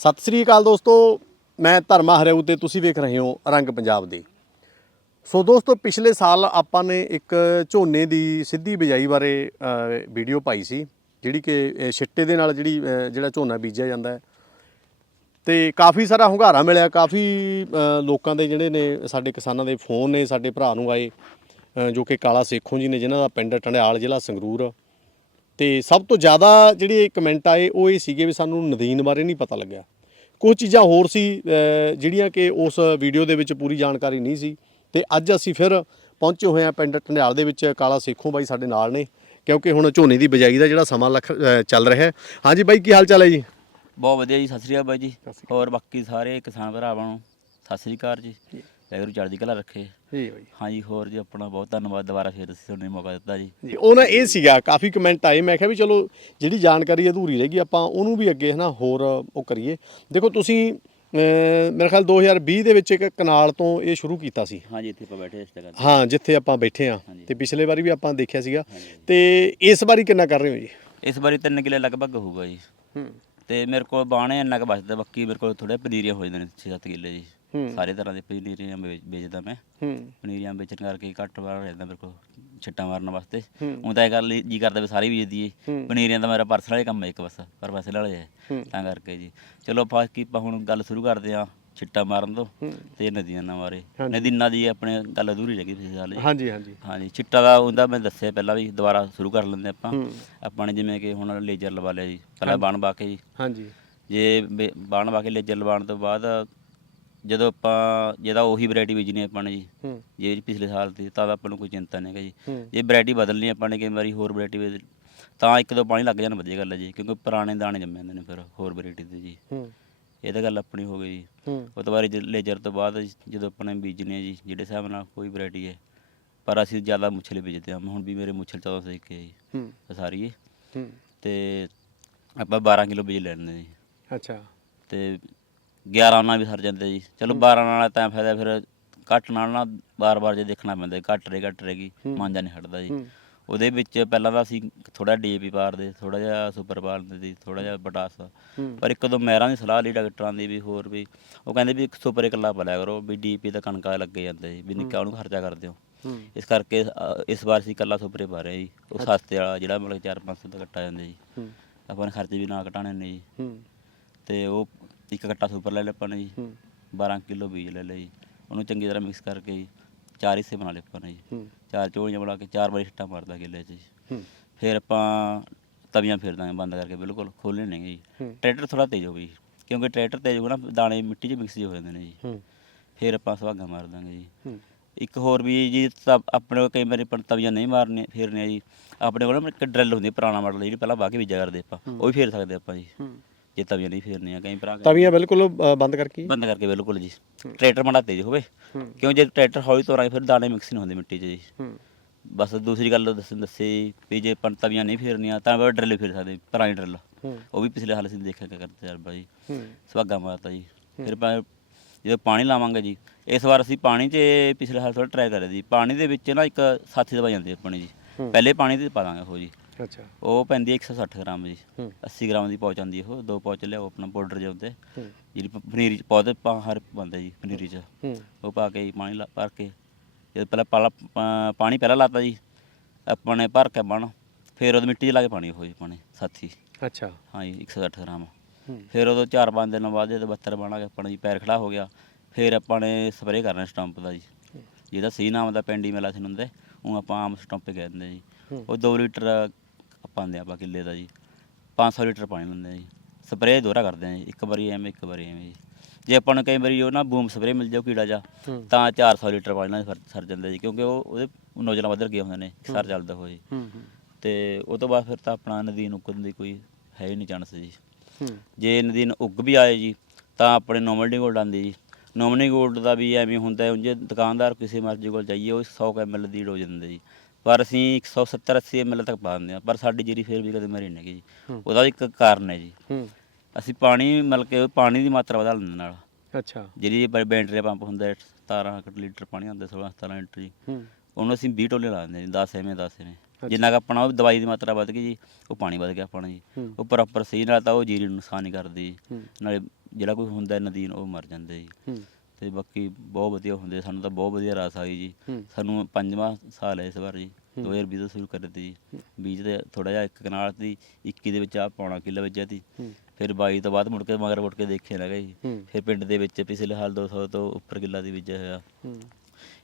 ਸਤਿ ਸ੍ਰੀ ਅਕਾਲ ਦੋਸਤੋ, ਮੈਂ ਧਰਮਾ ਹਰਿਆਊ ਤੇ ਤੁਸੀਂ ਵੇਖ ਰਹੇ ਹੋ ਰੰਗ ਪੰਜਾਬ ਦੇ। ਸੋ ਦੋਸਤੋ, ਪਿਛਲੇ ਸਾਲ ਆਪਾਂ ਨੇ ਇੱਕ ਝੋਨੇ ਦੀ ਸਿੱਧੀ ਬਿਜਾਈ ਬਾਰੇ ਵੀਡੀਓ ਪਾਈ ਸੀ, ਜਿਹੜੀ ਕਿ ਛਿੱਟੇ ਦੇ ਨਾਲ ਜਿਹੜੀ ਜਿਹੜਾ ਝੋਨਾ ਬੀਜਿਆ ਜਾਂਦਾ ਹੈ। ਤੇ ਕਾਫੀ ਸਾਰਾ ਹੁੰਗਾਰਾ ਮਿਲਿਆ, ਕਾਫੀ ਲੋਕਾਂ ਦੇ ਜਿਹੜੇ ਨੇ, ਸਾਡੇ ਕਿਸਾਨਾਂ ਦੇ ਫੋਨ ਨੇ, ਸਾਡੇ ਭਰਾ ਨੂੰ ਆਏ ਜੋ ਕਿ ਕਾਲਾ ਸੇਖੋਂ ਜੀ ਨੇ, ਜਿਨ੍ਹਾਂ ਦਾ ਪਿੰਡ ਟੰਡਿਆਲ ਜ਼ਿਲ੍ਹਾ ਸੰਗਰੂਰ। ਤੇ ਸਭ ਤੋਂ ਜ਼ਿਆਦਾ ਜਿਹੜੀ ਕਮੈਂਟ ਆਏ ਉਹ ਇਹ ਸੀਗੇ ਵੀ ਸਾਨੂੰ ਨਦੀਨ ਬਾਰੇ ਨਹੀਂ ਪਤਾ ਲੱਗਿਆ। ਕੁਝ ਚੀਜ਼ਾਂ ਹੋਰ ਸੀ ਜਿਹੜੀਆਂ ਕਿ ਉਸ ਵੀਡੀਓ ਦੇ ਵਿੱਚ ਪੂਰੀ ਜਾਣਕਾਰੀ ਨਹੀਂ ਸੀ। ਤੇ ਅੱਜ ਅਸੀਂ ਫਿਰ ਪਹੁੰਚੇ ਹੋਏ ਹਾਂ ਪਿੰਡ ਟੰਡਿਆਲ ਦੇ ਵਿੱਚ ਕਾਲਾ ਸੇਖੋਂ ਬਾਈ ਸਾਡੇ ਨਾਲ ਨੇ ਕਿਉਂਕਿ ਹੁਣ ਝੋਨੇ ਦੀ ਬਿਜਾਈ ਦਾ ਜਿਹੜਾ ਸਮਾਂ ਲੱਖ ਚੱਲ ਰਿਹਾ ਹੈ। ਹਾਂਜੀ ਬਾਈ ਕੀ ਹਾਲ ਚਾਲ ਹੈ ਜੀ? ਬਹੁਤ ਵਧੀਆ ਜੀ ਸਤਿ ਸ੍ਰੀ ਅਕਾਲ ਬਾਈ ਜੀ। ਹੋਰ ਬਾਕੀ ਸਾਰੇ ਕਿਸਾਨ ਭਰਾਵਾਂ ਨੂੰ ਸਤਿ ਸ੍ਰੀ ਅਕਾਲ ਜੀ। ਵਾਹਿਗੁਰੂ ਚੜ੍ਹਦੀ ਕਲਾ ਰੱਖੇ। ਜੀ ਬਾਈ। ਹਾਂਜੀ ਹੋਰ ਜੀ ਆਪਣਾ ਬਹੁਤ ਧੰਨਵਾਦ ਦੁਬਾਰਾ ਫਿਰ ਤੁਸੀਂ ਤੁਹਾਨੂੰ ਮੌਕਾ ਦਿੱਤਾ ਜੀ। ਜੀ ਉਹ ਨਾ ਇਹ ਸੀਗਾ ਕਾਫੀ ਕਮੈਂਟ ਆਏ ਮੈਂ ਕਿਹਾ ਵੀ ਚਲੋ ਜਿਹੜੀ ਜਾਣਕਾਰੀ ਅਧੂਰੀ ਰਹਿ ਗਈ ਆਪਾਂ ਉਹਨੂੰ ਵੀ ਅੱਗੇ ਹਨਾ ਹੋਰ ਉਹ ਕਰੀਏ। ਦੇਖੋ ਤੁਸੀਂ ਮੇਰੇ ਖਿਆਲ 2020 ਦੇ ਵਿੱਚ ਇੱਕ ਕਨਾਲ ਤੋਂ ਇਹ ਸ਼ੁਰੂ ਕੀਤਾ ਸੀ। ਹਾਂਜੀ ਇੱਥੇ ਆਪਾਂ ਬੈਠੇ ਇਸ ਜਗ੍ਹਾ ਤੇ। ਹਾਂ ਜਿੱਥੇ ਆਪਾਂ ਬੈਠੇ ਆ। ਤੇ ਪਿਛਲੇ ਵਾਰੀ ਵੀ ਆਪਾਂ ਦੇਖਿਆ ਸੀਗਾ। ਤੇ ਇਸ ਵਾਰੀ ਕਿੰਨਾ ਕਰ ਰਹੇ ਹੋ ਜੀ? ਇਸ ਵਾਰੀ 3 ਕਿਲੇ ਲਗਭਗ ਹੋਊਗਾ ਜੀ। ਹੂੰ। ਤੇ ਮੇਰੇ ਕੋਲ ਬਾਣੇ ਇੰਨਾ ਕੁ ਬਚਦਾ ਬਾਕੀ ਮੇਰੇ ਕੋਲ ਥੋੜੇ ਪਨੀਰੀਆਂ ਹੋ ਜਾਂਦੇ ਨੇ 6-7 ਕਿਲੇ ਜੀ। ਸਾਰੇ ਤਰ੍ਹਾਂ ਦੇ ਪਨੀਰੀਆਂ ਵੇਚ- ਵੇਚਦਾ ਮੈਂ। ਹੂੰ। ਪਨੀਰੀਆਂ ਵੇਚਣ ਕਰਕੇ ਘੱਟ ਵਾਰ ਰਹਿੰਦਾ ਮੇਰੇ ਕੋਲ ਛਿੱਟਾਂ ਮਾਰਨ ਵਾਸਤੇ। ਹੂੰ। ਉਹ ਤਾਂ ਇਹ ਗੱਲ ਹੀ- ਜੀ ਕਰਦਾ ਵੀ ਸਾਰੇ ਵੇਚ ਦਈਏ। ਪਨੀਰੀਆਂ ਦਾ ਮੇਰਾ ਪਰਸਨਲ ਕੰਮ ਹੈ ਇੱਕ ਬਸ ਪਰ ਪਰਸਨਲ ਵਾਲੇ ਹੈ। ਤਾਂ ਕਰਕੇ ਜੀ। ਚਲੋ ਫਾਸ ਕੀ ਆਪਾਂ ਹੁਣ ਗੱਲ ਸ਼ੁਰੂ ਕਰਦੇ ਆ ਛਿੱਟਾ ਮਾਰਨ ਤੋਂ। ਤੇ ਨਦੀਆਂ ਨਾਲ ਬਾਰੇ। ਹਾਂਜੀ। ਨਦੀਨਾਂ ਦੀ ਆਪਣੇ ਗੱਲ ਅਧੂਰੀ ਰਹਿ ਗਈ ਪਿਛਲੇ ਸਾਲ ਜੀ ਹਾਂਜੀ ਹਾਂਜੀ। ਹਾਂਜੀ ਛਿੱਟਾ ਦਾ ਉਹਦਾ ਮੈਂ ਦੱਸਿਆ ਪਹਿਲਾਂ ਵੀ ਦੁਬਾਰਾ ਸ਼ੁਰੂ ਕਰ ਲੈਂਦੇ ਆਪਾਂ। ਆਪਾਂ ਨੇ ਜਿਵੇਂ ਕਿ ਹੁਣ ਲੇਜ਼ਰ ਲਵਾ ਲਿਆ ਜੀ ਪਹਿਲਾਂ ਬਣ ਬਾ ਕੇ ਜੀ। ਹਾਂਜੀ। ਜੇ ਬੇ- ਬਾਣ ਵਾ ਕੇ ਲੇਜ਼ਰ ਲਵਾਉਣ ਤੋਂ ਬਾਅਦ ਜਦੋਂ ਆਪਾਂ ਜਿਹਦਾ ਉਹੀ ਵੈਰਾਈਟੀ ਬੀਜਣੀ ਆਪਾਂ ਨੇ ਜੀ ਹੂੰ। ਜੇ ਪਿਛਲੇ ਸਾਲ ਦੀ ਤਾਂ ਆਪਾਂ ਨੂੰ ਕੋਈ ਚਿੰਤਾ ਨਹੀਂ ਹੈਗਾ ਜੀ। ਹੂੰ। ਜੇ ਵੈਰਾਈਟੀ ਬਦਲਣੀ ਆਪਾਂ ਨੇ ਕਈ ਵਾਰੀ ਹੋਰ ਵੈਰਾਈਟੀ ਬਦਲ ਤਾਂ ਇੱਕ ਦੋ ਪਾਣੀ ਲੱਗ ਜਾਣ ਵਧੀਆ ਗੱਲ ਹੈ ਜੀ ਕਿਉਂਕਿ ਪੁਰਾਣੇ ਦਾਣੇ ਜੰਮੇ ਜਾਂਦੇ ਨੇ ਫਿਰ ਹੋਰ ਵੈਰਾਈਟੀ ਦੇ ਜੀ। ਹੂੰ। ਇਹ ਤਾਂ ਗੱਲ ਆਪਣੀ ਹੋ ਗਈ ਜੀ। ਹੂੰ। ਉਹ ਤੋਂ ਬਾਅਦ ਜ- ਲੇਜ਼ਰ ਤੋਂ ਬਾਅਦ ਜਦੋਂ ਆਪਾਂ ਨੇ ਬੀਜਣੇ ਆ ਜੀ ਜਿਹੜੇ ਹਿਸਾਬ ਨਾਲ ਕੋਈ ਵੈਰਾਈਟੀ ਹੈ ਪਰ ਅਸੀਂ ਜ਼ਿਆਦਾ ਮੁੱਛਲੇ ਬੀਜਦੇ ਹਾਂ। ਹੁਣ ਵੀ ਮੇਰੇ ਮੁੱਛਲ 1400 ਇੱਕ ਹੈ ਜੀ ਹੂੰ। ਇਹ ਸਾਰੀ ਹੂੰ। ਤੇ ਆਪਾਂ 12 ਕਿਲੋ ਬੀਜ ਲੈਣੇ ਜੀ। ਅੱਛਾ। ਤੇ 11 ਨਾਲ ਵੀ ਸਰ ਜਾਂਦੇ ਜੀ। ਚਲੋ 12 ਨਾਲ ਤਾਂ ਫਾਇਦਾ ਫਿਰ ਘੱਟ ਨਾਲ ਨਾ ਬਾਰ-ਬਾਰ ਜੇ ਦੇਖਣਾ ਪੈਂਦਾ ਘੱਟ ਰੇ ਘੱਟ ਰਹੇਗੀ ਮਾਂਜਾ ਨਹੀਂ ਹਟਦਾ ਜੀ। ਉਹਦੇ ਵਿੱਚ ਪਹਿਲਾਂ ਤਾਂ ਅਸੀਂ ਥੋੜਾ ਡੀਏਪੀ ਪਾਰਦੇ ਥੋੜਾ ਜਿਹਾ ਸੁਪਰ ਪਾਰਦੇ ਸੀ ਥੋੜਾ ਜਿਹਾ ਪਟਾਸ। ਪਰ ਇੱਕ ਦੋ ਮਹਿਰਾਂ ਦੀ ਸਲਾਹ ਲਈ ਡਾਕਟਰਾਂ ਦੀ ਵੀ ਹੋਰ ਵੀ ਉਹ ਕਹਿੰਦੇ ਵੀ ਇੱਕ ਸੁਪਰ ਇਕੱਲਾ ਪਲਿਆ ਕਰੋ ਵੀ ਡੀਏਪੀ ਤਾਂ ਕਣਕਾਂ ਲੱਗੇ ਜਾਂਦੇ ਜੀ ਵੀ ਨਿੱਕਾ ਉਹਨੂੰ ਖਰਚਾ ਕਰਦੇ ਹੋ। ਇਸ ਕਰਕੇ ਇਸ ਵਾਰ ਅਸੀਂ ਇਕੱਲਾ ਸੁਪਰੇ ਪਾ ਰਹੇ ਜੀ। ਉਹ ਸਸਤੇ ਵਾਲਾ ਜਿਹੜਾ ਮਤਲਬ 4-500 ਦਾ ਕੱਟਾ ਜਾਂਦਾ ਜੀ। ਆਪਾਂ ਨੇ ਖਰਚੇ ਵੀ ਨਾ ਘਟਾਣੇ ਨੇ ਜੀ। ਤੇ ਉਹ ਇੱਕ ਕੱਟਾ ਸੁਪਰ ਲੈ ਲਿਆ ਆਪਾਂ ਨੇ ਜੀ। ਹੂੰ। 12 ਕਿਲੋ ਬੀਜ ਲੈ ਲਿਆ ਜੀ। ਉਹਨੂੰ ਚੰਗੀ ਤਰ੍ਹਾਂ ਮਿਕਸ ਕਰਕੇ ਜੀ ਚਾਰ ਹਿੱਸੇ ਬਣਾ ਲਏ ਆਪਾਂ ਨੇ ਜੀ। ਚਾਰ ਚੋਲੀਆਂ ਬਣਾ ਕੇ ਚਾਰ ਵਾਰੀ ਛਿੱਟਾ ਮਾਰਦਾ ਕਿੱਲੇ 'ਚ ਜੀ। ਫਿਰ ਆਪਾਂ ਤਵੀਆਂ ਫੇਰ ਦਾਂਗੇ ਬੰਦ ਕਰਕੇ ਬਿਲਕੁਲ ਖੋਲ੍ਹਣੇ ਨੇਗੇ ਜੀ। ਟਰੈਕਟਰ ਥੋੜਾ ਤੇਜ਼ ਹੋਵੇ ਜੀ ਕਿਉਂਕਿ ਟਰੈਕਟਰ ਤੇਜ਼ ਹੋਣਾ ਦਾਣੇ ਮਿੱਟੀ 'ਚ ਮਿਕਸ ਹੋ ਜਾਂਦੇ ਨੇ ਜੀ। ਫਿਰ ਆਪਾਂ ਸੁਹਾਗਾ ਮਾਰ ਦਾਂਗੇ ਜੀ। ਇੱਕ ਹੋਰ ਵੀ ਜੀ ਆਪਣੇ ਕੋਲ ਕਈ ਵਾਰੀ ਤਵੀਆਂ ਨਹੀਂ ਮਾਰਨੀਆਂ ਫੇਰਨੀਆਂ ਜੀ। ਆਪਣੇ ਕੋਲ ਇੱਕ ਡਰਿਲ ਹੁੰਦੀ ਪੁਰਾਣਾ ਮਾਡਲ ਜਿਹੜੀ ਪਹਿਲਾਂ ਵਾਹ ਕੇ ਬੀਜਿਆ ਕਰਦੇ ਆਪਾਂ ਉਹ ਵੀ ਫੇਰ ਸਕਦੇ ਆਪਾਂ ਜੀ। ਜੇ ਤਵੀਆਂ ਨਹੀਂ ਫੇਰਨੀਆਂ ਕਈ ਭਰਾ ਤਵੀਆਂ ਬਿਲਕੁਲ ਅ, ਬੰਦ ਕਰਕੇ? ਬੰਦ ਕਰਕੇ ਬਿਲਕੁਲ ਜੀ। ਟਰੈਕਟਰ ਮਾੜਾ ਤੇਜ਼ ਹੋਵੇ। ਹੂੰ। ਕਿਉਂ ਜੇ ਟਰੈਕਟਰ ਹੌਲੀ ਤੋਰਾਂਗੇ ਫਿਰ ਦਾਣੇ ਮਿਕਸ ਨਹੀਂ ਹੁੰਦੇ ਮਿੱਟੀ 'ਚ ਜੀ। ਹੂੰ। ਬਸ ਦੂਸਰੀ ਗੱਲ ਦੱਸਣ ਦੱਸੇ ਵੀ ਜੇ ਪੰਨ ਤਵੀਆਂ ਨਹੀਂ ਫੇਰਨੀਆਂ ਤਾਂ ਆਪਾਂ ਡਰਿਲ ਫੇਰ ਸਕਦੇ ਪੁਰਾਣੀ ਡਰਿਲ। ਹੂੰ। ਉਹ ਵੀ ਪਿਛਲੇ ਹਾਲ ਅਸੀਂ ਦੇਖਿਆ ਕਿ ਕਰਦੇ ਯਾਰ ਬਾਈ। ਹੂੰ। ਸੁਹਾਗਾ ਮਾਰਤਾ ਜੀ। ਫਿਰ ਆਪਾਂ ਜਦੋਂ ਪਾਣੀ ਲਾਵਾਂਗੇ ਜੀ ਇਸ ਵਾਰ ਅਸੀਂ ਪਾਣੀ 'ਚ ਪਿਛਲੇ ਹਾਲ ਥੋੜਾ ਟਰਾਈ ਕਰਿਆ ਜੀ। ਪਾਣੀ ਦੇ ਵਿੱਚ ਨਾ ਇੱਕ ਸਾਥੀ ਦਵਾਈ ਜਾਂਦੀ ਹੈ ਆਪਣੀ ਜੀ। ਪਹਿਲੇ ਪਾਣੀ ਤੇ ਪਾ ਦਾਂਗੇ ਉਹ ਜੀ। ਅੱਛਾ। ਉਹ ਪੈਂਦੀ ਹੈ 160 ਗ੍ਰਾਮ ਜੀ। ਹੂੰ। 80 ਗ੍ਰਾਮ ਦੀ ਪਹੁੰਚ ਆਉਂਦੀ ਹੈ ਉਹ। ਦੋ ਪਹੁੰਚ ਲਿਆਓ ਆਪਣਾ ਪਾਊਡਰ ਜਿਹਾ ਉੱਤੇ ਹੂੰ। ਜਿਹੜੀ ਪ- ਪਨੀਰੀ ਚ ਪੌਦੇ ਪਾ ਹਰ ਬੰਦੇ ਜੀ ਪਨੀਰੀ ਚ। ਹੂੰ। ਉਹ ਪਾ ਕੇ ਜੀ ਪਾਣੀ ਲਾ ਭਰ ਕੇ। ਜਦ ਪਹਿਲਾਂ ਪਾਲਾ ਪਾ- ਪਾਣੀ ਪਹਿਲਾਂ ਲਾਤਾ ਜੀ। ਆਪਾਂ ਨੇ ਭਰ ਕੇ ਬਣ। ਫਿਰ ਉਹਦੇ ਮਿੱਟੀ 'ਚ ਲਾ ਕੇ ਪਾਣੀ ਹੋਈ ਪਾਣੀ ਸਾਥੀ। ਅੱਛਾ। ਹਾਂ ਜੀ 160 ਗ੍ਰਾਮ। ਹੂੰ। ਫਿਰ ਉਦੋਂ 4-5 ਦਿਨ ਬਾਅਦ ਜਦੋਂ 72 ਬਣਾ ਕੇ ਆਪਣਾ ਜੀ ਪੈਰ ਖੜਾ ਹੋ ਗਿਆ। ਫਿਰ ਆਪਾਂ ਨੇ ਸਪਰੇਅ ਕਰਨਾ ਸਟੰਪ ਦਾ ਜੀ। ਜਿਹਦਾ ਸਹੀ ਨਾਮ ਦਾ ਪੈਂਡੀ ਮੈਲਾਸਿਨ ਹੁੰਦਾ ਹੈ, ਉਹ ਆਪਾਂ ਆਮ ਸਟੰਪ ਕਹਿ ਦਿੰਦੇ ਜੀ। ਹੂੰ। ਉਹ 2 ਲੀਟਰ ਆਪਾਂ ਦੇ ਆਪਾਂ ਕਿੱਲੇ ਦਾ ਜੀ। 500 ਲੀਟਰ ਪਾਣੀ ਲੈਂਦੇ ਜੀ। ਸਪਰੇਅ ਦੋਹਰਾ ਕਰਦੇ ਆ ਜੀ। ਇੱਕ ਵਾਰੀ ਐਵੇਂ ਇੱਕ ਵਾਰੀ ਐਵੇਂ ਜੀ। ਜੇ ਆਪਾਂ ਨੂੰ ਕਈ ਵਾਰੀ ਉਹ ਨਾ ਬੂਮ ਸਪਰੇਅ ਮਿਲ ਜਾਓ ਕੀੜਾ ਜਾ ਤਾਂ 400 ਲੀਟਰ ਪਾਣੀ ਨਾਲ ਸਰ- ਸਰ ਜਾਂਦਾ ਜੀ। ਕਿਉਂਕਿ ਉਹ ਉਹਦੇ ਨੋਜ਼ਲਾਂ ਵਧਰ ਗਏ ਹੁੰਦੇ ਨੇ ਸਰ ਚੱਲਦਾ ਹੋਏ ਹੂੰ ਹੂੰ। ਤੇ ਉਹ ਤੋਂ ਬਾਅਦ ਫਿਰ ਤਾਂ ਆਪਣਾ ਨਦੀਨ ਉੱਗਣ ਦੀ ਕੋਈ ਹੈ ਹੀ ਨਹੀਂ ਚਾਂਸ ਜੀ। ਹੂੰ। ਜੇ ਨਦੀਨ ਉੱਗ ਵੀ ਆਏ ਜੀ ਤਾਂ ਆਪਣੇ ਨੋਮਲਡੀ ਗੋਲਡ ਆਉਂਦੀ ਜੀ। ਨੋਮਨੀ ਗੋਲਡ ਦਾ ਵੀ ਐਵੇਂ ਹੁੰਦਾ ਉਂਝ ਦੁਕਾਨਦਾਰ ਕਿਸੇ ਮਰਜ਼ੀ ਕੋਲ ਜਾਈਏ ਉਹ 100 ਐਮਐਲ ਦੀ ਡੋਜ਼ ਦਿੰਦੇ ਜੀ। ਪਰ ਅਸੀਂ 170 80 ਐਮਐਲ ਤੱਕ ਪਾ ਦਿੰਦੇ ਹਾਂ ਪਰ ਸਾਡੀ ਜੀਰੀ ਫੇਰ ਵੀ ਕਦੇ ਮਰੀ ਨਹੀਂ ਹੈਗੀ ਜੀ। ਉਹਦਾ ਵੀ ਇੱਕ ਕਾਰਨ ਹੈ ਜੀ। ਹੂੰ। ਅਸੀਂ ਪਾਣੀ ਮਤਲਬ ਕਿ ਪਾਣੀ ਦੀ ਮਾਤਰਾ ਵਧਾ ਲੈਂਦੇ ਨਾਲ। ਅੱਛਾ। ਜਿਹੜੀ ਬੈਟਰੀ ਪੰਪ ਹੁੰਦਾ ਹੈ, 17 ਕੁ ਲੀਟਰ ਪਾਣੀ ਹੁੰਦਾ 16 17 ਲੀਟਰ ਜੀ। ਹੂੰ। ਉਹਨੂੰ ਅਸੀਂ 20 ਟੋਲੇ ਲਾ ਦਿੰਦੇ ਜੀ 10 ਐਵੇਂ 10 ਐਵੇਂ ਜਿੰਨਾ ਕੁ ਆਪਣਾ ਉਹ ਦਵਾਈ ਦੀ ਮਾਤਰਾ ਵੱਧ ਗਈ ਜੀ ਉਹ ਪਾਣੀ ਵੱਧ ਗਿਆ ਆਪਣਾ ਜੀ। ਉਹ ਪ੍ਰੋਪਰ ਸਹੀ ਨਾਲ ਤਾਂ ਉਹ ਜੀਰੀ ਨੂੰ ਨੁਕਸਾਨ ਨਹੀਂ ਕਰਦੀ ਨਾਲੇ ਜਿਹੜਾ ਕੋਈ ਹੁੰਦਾ ਨਦੀਨ ਉਹ ਮਰ ਜਾਂਦੇ ਜੀ। ਹੂੰ। ਤੇ ਬਾਕੀ ਬਹੁਤ ਵਧੀਆ ਹੁੰਦੇ ਸਾਨੂੰ ਤਾਂ ਬਹੁਤ ਵਧੀਆ ਰਾਸ ਆਈ ਜੀ। ਸਾਨੂੰ ਪੰਜਵਾਂ ਸਾਲ ਹੈ ਇਸ ਵਾਰ ਜੀ 2020 ਤੋਂ ਸ਼ੁਰੂ ਕਰੇ ਤੇ ਜੀ ਬੀਜ ਤੇ ਥੋੜਾ ਜਿਹਾ ਇੱਕ ਕਨਾਲ ਦੀ 21 ਦੇ ਵਿੱਚ ਆ ਪੌਣਾ ਕਿੱਲਾ ਵੱਜਿਆ ਸੀ। ਫਿਰ 22 ਤੋਂ ਬਾਅਦ ਮੁੜ ਕੇ ਮਗਰ ਮੁੜ ਕੇ ਦੇਖਿਆ ਲੱਗਾ ਜੀ। ਫਿਰ ਪਿੰਡ ਦੇ ਵਿੱਚ ਪਿਛਲੇ ਹਾਲ 200 ਤੋਂ ਉੱਪਰ ਕਿੱਲਾ ਦੀ ਬੀਜਿਆ ਹੋਇਆ।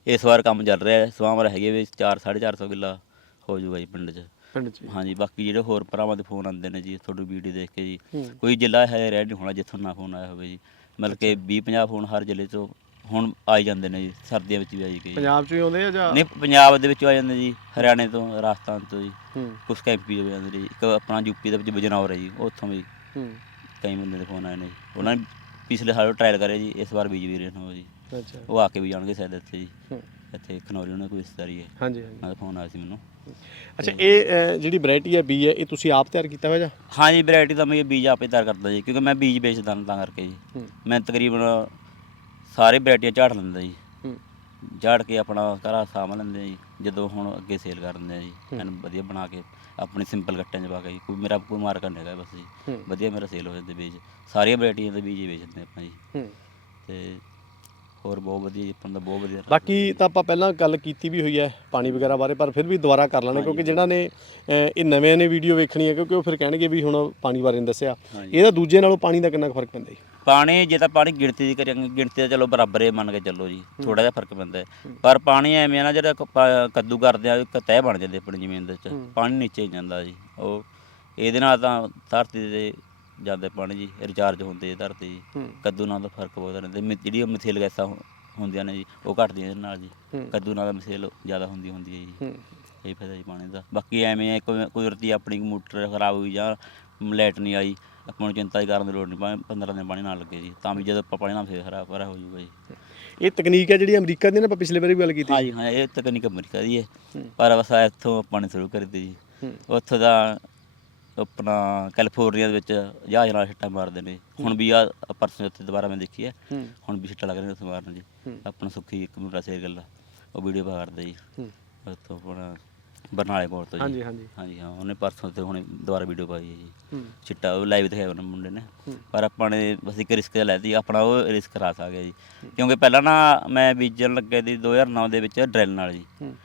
ਇਸ ਵਾਰ ਕੰਮ ਚੱਲ ਰਿਹਾ ਹੈ ਸਵਾਮਰ ਹੈਗੇ ਵੀ 4 450 ਕਿੱਲਾ ਹੋ ਜਾਊਗਾ ਜੀ ਪਿੰਡ 'ਚ। ਪਿੰਡ ਚ ਹਾਂਜੀ ਬਾਕੀ ਜਿਹੜੇ ਹੋਰ ਭਰਾਵਾਂ ਦੇ ਫੋਨ ਆਉਂਦੇ ਨੇ ਜੀ ਤੁਹਾਡੀ ਵੀਡੀਓ ਦੇਖ ਕੇ ਜੀ। ਕੋਈ ਜ਼ਿਲ੍ਹਾ ਹੈ ਰਹਿ ਨਹੀਂ ਹੋਣਾ ਜਿੱਥੋਂ ਨਾ ਫੋਨ ਆਇਆ ਹੋਵੇ ਜੀ। ਮਤਲਬ ਕਿ 20 50 ਫੋਨ ਹਰ ਜ਼ਿਲ੍ਹੇ ਤੋਂ ਹੁਣ ਆਈ ਜਾਂਦੇ ਨੇ ਜੀ ਸਰਦੀਆਂ ਵਿੱਚ ਵੀ ਆਈ ਗਏ। ਪੰਜਾਬ ਚ ਹੀ ਆਉਂਦੇ ਆ ਜਾਂ? ਨਹੀਂ ਪੰਜਾਬ ਦੇ ਵਿੱਚ ਆ ਜਾਂਦੇ ਜੀ ਹਰਿਆਣੇ ਤੋਂ ਰਾਜਸਥਾਨ ਤੋਂ ਜੀ। ਹੂੰ। ਕੁਝ ਕੈਂਪੀ ਵੀ ਆਉਂਦੇ ਨੇ ਜੀ। ਇੱਕ ਆਪਣਾ ਯੂਪੀ ਦੇ ਵਿੱਚ ਬਜਨੌਰ ਹੈ ਜੀ ਉੱਥੋਂ ਵੀ ਹੂੰ। ਕਈ ਬੰਦੇ ਦੇ ਫੋਨ ਆਏ ਨੇ ਜੀ। ਉਹਨਾਂ ਨੇ ਪਿਛਲੇ ਸਾਲ ਟ੍ਰਾਇਲ ਕਰਿਆ ਜੀ ਇਸ ਵਾਰ ਬੀਜ ਵੀ ਰਹੇ ਨੇ ਜੀ। ਅੱਛਾ। ਉਹ ਆ ਕੇ ਵੀ ਜਾਣਗੇ ਸ਼ਾਇਦ ਇੱਥੇ ਜੀ। ਹੂੰ। ਇੱਥੇ ਖਨੌਰੀ ਉਹਨਾਂ ਕੋਈ ਰਿਸ਼ਤੇਦਾਰੀ ਹੈ। ਹਾਂਜੀ ਹਾਂਜੀ। ਫੋਨ ਆਇਆ ਸੀ ਮੈਨੂੰ। ਅੱਛਾ ਇਹ ਜਿਹੜੀ ਵੈਰਾਈਟੀ ਹੈ ਬੀ ਹੈ ਇਹ ਤੁਸੀਂ ਆਪ ਤਿਆਰ ਕੀਤਾ ਹੋਇਆ ਜਾਂ? ਹਾਂਜੀ ਵੈਰਾਈਟੀ ਤਾਂ ਮੈਂ ਇਹ ਬੀਜ ਆਪੇ ਤਿਆਰ ਕਰਦਾ ਜੀ ਕਿਉਂਕਿ ਮੈਂ ਬੀਜ ਵੇਚਦਾ ਨਾ ਤਾਂ ਕਰਕੇ ਜੀ। ਹੂੰ। ਮੈਂ ਤਕਰੀਬਨ ਸਾਰੇ ਵੈਰਾਈਟੀਆਂ ਝਾੜ ਲੈਂਦਾ ਜੀ। ਹੂੰ। ਝਾੜ ਕੇ ਆਪਣਾ ਘਰਾ ਸਾਂਭ ਲੈਂਦੇ ਆ ਜੀ ਜਦੋਂ ਹੁਣ ਅੱਗੇ ਸੇਲ ਕਰ ਦਿੰਦੇ ਆ ਜੀ। ਐਨ ਵਧੀਆ ਬਣਾ ਕੇ ਆਪਣੇ ਸਿੰਪਲ ਗੱਟਿਆਂ 'ਚ ਪਾ ਕੇ ਜੀ ਕੋਈ ਮੇਰਾ ਕੋਈ ਮਾਰਕਾ ਨਹੀਂ ਹੈਗਾ ਬਸ ਜੀ। ਹੂੰ। ਵਧੀਆ ਮੇਰਾ ਸੇਲ ਹੋ ਜਾਂਦੇ ਬੀਜ। ਸਾਰੀਆਂ ਵੈਰਾਈਟੀਆਂ ਦੇ ਬੀਜ ਹੀ ਵੇਚਦੇ ਆਪਾਂ ਜੀ। ਹੂੰ। ਤੇ ਹੋਰ ਬਹੁਤ ਵਧੀਆ ਜੀ ਆਪਾਂ ਦਾ ਬਹੁਤ ਵਧੀਆ ਬਾਕੀ ਤਾਂ ਆਪਾਂ ਪਹਿਲਾਂ ਗੱਲ ਕੀਤੀ ਵੀ ਹੋਈ ਹੈ ਪਾਣੀ ਵਗੈਰਾ ਬਾਰੇ ਪਰ ਫਿਰ ਵੀ ਦੁਬਾਰਾ ਕਰ ਲੈਣਾ ਕਿਉਂਕਿ ਜਿਹੜਾ ਨੇ ਅਹ, ਇਹ ਨਵੇਂ ਨੇ ਵੀਡੀਓ ਵੇਖਣੀ ਹੈ ਕਿਉਂਕਿ ਉਹ ਫਿਰ ਕਹਿਣਗੇ ਵੀ ਹੁਣ ਪਾਣੀ ਬਾਰੇ ਨਹੀਂ ਦੱਸਿਆ। ਹਾਂਜੀ। ਇਹਦਾ ਦੂਜੇ ਨਾਲੋਂ ਪਾਣੀ ਦਾ ਕਿੰਨਾ ਕੁ ਫ਼ਰਕ ਪੈਂਦਾ ਜੀ? ਪਾਣੀ ਜੇ ਤਾਂ ਪਾਣੀ ਗਿਣਤੀ ਦੀ ਕਰਾਂਗੇ ਗਿਣਤੀ ਤਾਂ ਚਲੋ ਬਰਾਬਰ ਹੀ ਮੰਨ ਕੇ ਚੱਲੋ ਜੀ ਥੋੜਾ ਜਿਹਾ ਫ਼ਰਕ ਪੈਂਦਾ ਹੈ। ਪਰ ਪਾਣੀ ਐਵੇਂ ਆ ਨਾ ਜਿਹੜਾ ਕ- ਪਾ- ਕੱਦੂ ਕਰਦੇ ਆ ਇੱਕ ਤਹਿ ਬਣ ਜਾਂਦੀ ਆਪਣੀ ਜ਼ਮੀਨ ਦੇ ਵਿੱਚ ਪਾਣੀ ਨੀਚੇ ਹੀ ਜਾਂਦਾ ਜੀ ਉਹ ਇਹਦੇ ਨਾਲ ਤਾਂ ਧਰਤੀ ਦੇ ਜਾਂਦੇ ਪਾਣੀ ਜੀ ਰਿਚਾਰਜ ਹੁੰਦੇ ਆ ਧਰਤੀ ਜੀ। ਕੱਦੂ ਨਾਲ ਤਾਂ ਫ਼ਰਕ ਬਹੁਤ ਰਹਿੰਦਾ। ਮਿ- ਜਿਹੜੀ ਮਿਥੇਲ ਗੈਸਾਂ ਹੁ- ਹੁੰਦੀਆਂ ਨੇ ਜੀ ਉਹ ਘਟਦੀਆਂ ਇਹਦੇ ਨਾਲ ਜੀ। ਕੱਦੂ ਨਾਲ ਤਾਂ ਮਿਥੇਲ ਜ਼ਿਆਦਾ ਹੁੰਦੀ ਹੁੰਦੀ ਹੈ ਜੀ। ਇਹ ਫਾਇਦਾ ਜੀ ਪਾਣੀ ਦਾ। ਬਾਕੀ ਐਵੇਂ ਹੈ ਕੋਈ ਕੁਦਰਤੀ ਆਪਣੀ ਮੋਟਰ ਖਰਾਬ ਹੋਈ ਜਾਂ ਲਾਈਟ ਨਹੀਂ ਆਈ ਆਪਾਂ ਨੂੰ ਚਿੰਤਾ ਹੀ ਕਰਨ ਦੀ ਲੋੜ ਨਹੀਂ ਭਾਵੇਂ 15 ਦਿਨ ਪਾਣੀ ਨਾ ਲੱਗੇ ਜੀ। ਤਾਂ ਵੀ ਜਦੋਂ ਆਪਾਂ ਪਾਣੀ ਨਾਲ ਫੇਰ ਖਰਾਬ ਖਰਾ ਹੋ ਜਾਊਗਾ ਜੀ। ਇਹ ਤਕਨੀਕ ਹੈ ਜਿਹੜੀ ਅਮਰੀਕਾ ਦੀ ਨਾ ਆਪਾਂ ਪਿਛਲੇ ਵਾਰੀ ਵੀ ਗੱਲ ਕੀਤੀ। ਹਾਂ ਜੀ ਹਾਂ ਇਹ ਤਕਨੀਕ ਅਮਰੀਕਾ ਦੀ ਹੈ। ਪਰ ਬਸ ਇੱਥੋਂ ਆਪਾਂ ਨੇ ਸ਼ੁਰੂ ਕਰ ਦਿੱਤੀ ਜੀ। ਉੱਥੋਂ ਦਾ ਆਪਣਾ ਕੈਲੀਫੋਰਨੀਆ ਦੇ ਵਿੱਚ ਜਹਾਜ਼ ਨਾਲ ਛਿੱਟਾ ਮਾਰਦੇ ਨੇ। ਹੁਣ ਵੀ ਆ ਪਰਸੋਂ ਉੱਥੇ ਦੁਬਾਰਾ ਮੈਂ ਦੇਖੀ ਹੈ। ਹੂੰ। ਹੁਣ ਵੀ ਛਿੱਟਾ ਲੱਗ ਰਿਹਾ ਉੱਥੇ ਮਾਰਨ ਜੀ। ਹੂੰ। ਆਪਣਾ ਸੁੱਖੀ ਇੱਕ ਮੁੰਡਾ ਸੇਰ ਗੱਲਾ ਉਹ ਵੀਡੀਓ ਪਾ ਕਰਦੇ ਜੀ। ਹੂੰ। ਉੱਥੋਂ ਆਪਣਾ ਬਰਨਾਲੇ ਕੋਲ ਤੋਂ ਜੀ। ਹਾਂਜੀ ਹਾਂਜੀ। ਹਾਂਜੀ ਹਾਂ ਉਹਨੇ ਪਰਸੋਂ ਤੇ ਹੁਣੇ ਦੁਬਾਰਾ ਵੀਡੀਓ ਪਾਈ ਹੈ ਜੀ। ਹੂੰ। ਚਿੱਟਾ ਉਹ ਲਾਈਵ ਦਿਖਾਇਆ ਉਹਨਾਂ ਮੁੰਡੇ ਨੇ। ਹੂੰ। ਪਰ ਆਪਾਂ ਨੇ ਬਸ ਇੱਕ ਰਿਸਕ ਜਿਹਾ ਲੈਤੀ ਆਪਣਾ ਉਹ ਰਿਸਕ ਕਰਾ ਸਕਦਾ ਜੀ। ਕਿਉਂਕਿ ਪਹਿਲਾਂ ਨਾ ਮੈਂ ਬੀਜਣ ਲੱਗੇ ਸੀ 2009 ਦੇ ਵਿੱਚ ਡਰਿਲ ਨਾਲ ਜੀ। ਹੂੰ।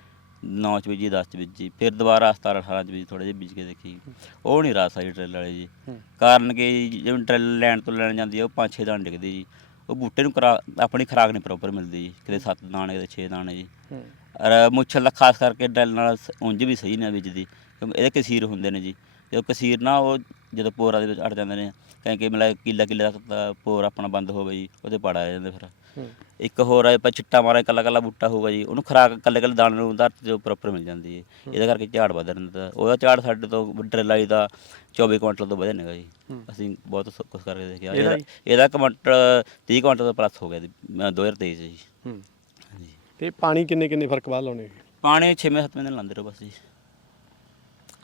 9 ਚ ਬੀਜੀ 10 ਚ ਬੀਜੀ ਫਿਰ ਦੁਬਾਰਾ 17 18 ਚ ਬੀਜੀ ਥੋੜੇ ਜਿਹੇ ਬੀਜ ਕੇ ਦੇਖੀ। ਉਹ ਨਹੀਂ ਰਾਸ ਆਈ ਡਰਿਲ ਵਾਲੇ ਜੀ। ਹੂੰ। ਕਾਰਨ ਕਿ ਜਿਵੇਂ ਡਰਿਲ ਲੈਣ ਤੋਂ ਲੈਣ ਜਾਂਦੀ ਹੈ ਉਹ 5-6 ਦਾਣੇ ਡਿੱਗਦੀ ਜੀ। ਉਹ ਬੂਟੇ ਨੂੰ ਆਪਣੀ ਖਰਾਕ ਨਹੀਂ ਪ੍ਰੋਪਰ ਮਿਲਦੀ ਜੀ। ਕਿਤੇ 7 ਦਾਣੇ ਕਿਤੇ 6 ਦਾਣੇ ਜੀ। ਹੂੰ। ਔਰ ਮੁੱਛਲ ਦਾ ਖਾਸ ਕਰਕੇ ਡਰਿਲ ਨਾਲ ਉਂਝ ਵੀ ਸਹੀ ਨੇ ਬੀਜਦੀ ਕਿਉਂਕਿ ਇਹਦੇ ਕਸੀਰ ਹੁੰਦੇ ਨੇ ਜੀ। ਜਦੋਂ ਕਸੀਰ ਨਾ ਉਹ ਜਦੋਂ ਪੋਰਾ ਦੇ ਵਿੱਚ ਅੜ ਜਾਂਦੇ ਨੇ ਕਹਿੰਦੇ ਮਤਲਬ ਕਿੱਲਾ ਕਿੱਲਾ ਤੱਕ ਪੋਰ ਆਪਣਾ ਬੰਦ ਹੋਵੇ ਜੀ ਉਹਦੇ ਪੜ ਆ ਜਾਂਦੇ ਫਿਰ। ਹੂੰ। ਇੱਕ ਹੋਰ ਆ ਆਪਾਂ ਚਿੱਟਾ ਮਾਰਾ ਕੱਲਾ ਕੱਲਾ ਬੂਟਾ ਹੋਊਗਾ ਜੀ ਉਹਨੂੰ ਖਰਾਕ ਕੱਲੇ ਕੱਲੇ ਦਾਣੇ ਨੂੰ ਧਰਤੀ ਤੋਂ ਪ੍ਰੋਪਰ ਮਿਲ ਜਾਂਦੀ ਹੈ। ਇਹਦੇ ਕਰਕੇ ਝਾੜ ਵਧ ਰਹਿੰਦਾ ਉਹਦਾ ਝਾੜ ਸਾਡੇ ਤੋਂ ਡਰਿਲ ਵਾਲੀ ਦਾ 24 ਕੁਇੰਟਲ ਤੋਂ ਵਧਿਆ ਨਹੀਂਗਾ ਜੀ। ਅਸੀਂ ਬਹੁਤ ਕੁਛ ਕਰਕੇ ਦੇਖਿਆ। ਇਹਦਾ ਇਹਦਾ ਕੁਇੰਟਲ 30 ਕੁਇੰਟਲ ਤੋਂ ਪਲੱਸ ਹੋ ਗਿਆ ਜੀ ਅ, 2023 ਚ ਜੀ। ਤੇ ਪਾਣੀ ਕਿੰਨੇ ਕਿੰਨੇ ਫ਼ਰਕ ਬਾਅਦ ਲਾਉਣੇ ਪਾਣੀ 6ਵੇਂ 7ਵੇਂ ਦਿਨ ਲਾਉਂਦੇ ਰਹੋ ਬਸ ਜੀ।